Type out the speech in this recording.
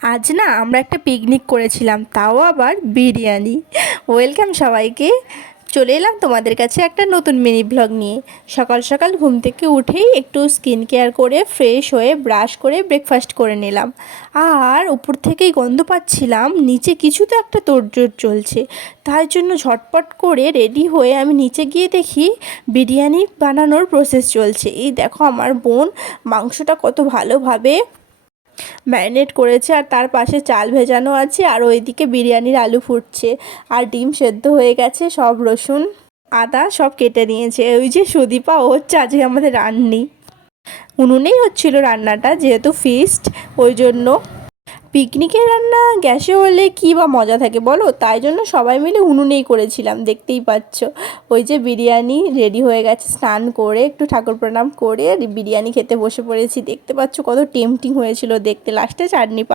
আজ না আমরা একটা পিকনিক করেছিলাম, তাও আবার বিরিয়ানি। ওয়েলকাম সবাইকে। চলে এলাম তোমাদের কাছে একটা নতুন মিনি ব্লগ নিয়ে। সকাল সকাল ঘুম থেকে উঠেই একটু স্কিন কেয়ার করে ফ্রেশ হয়ে ব্রাশ করে ব্রেকফাস্ট করে নিলাম। আর উপর থেকেই গন্ধ পাচ্ছিলাম নিচে কিছু তো একটা তোড়জোড় চলছে। তাই জন্য ঝটপট করে রেডি হয়ে আমি নিচে গিয়ে দেখি বিরিয়ানি বানানোর প্রসেস চলছে। এই দেখো আমার বোন মাংসটা কত ভালোভাবে ম্যারিনেট করেছে, আর তার পাশে চাল ভেজানো আছে, আর ওইদিকে বিরিয়ানির আলু ফুটছে, আর ডিম সেদ্ধ হয়ে গেছে, সব রসুন আদা সব কেটে নিয়েছে। ওই যে সুদীপা ও হচ্ছে আজকে আমাদের রান্নি। উনুনেই হচ্ছিল রান্নাটা, যেহেতু ফিস্ট ওই জন্য। পিকনিকের রান্না গ্যাসে হলে কী বা মজা থাকে বলো, তাই জন্য সবাই মিলে উনুনেই করেছিলাম। দেখতেই পাচ্ছ ওই যে বিরিয়ানি রেডি হয়ে গেছে, স্নান করে একটু ঠাকুর প্রণাম করে বিরিয়ানি খেতে বসে পড়েছি। দেখতে পাচ্ছ কত টেম্পটিং হয়েছিল দেখতে। লাস্টে চাটনি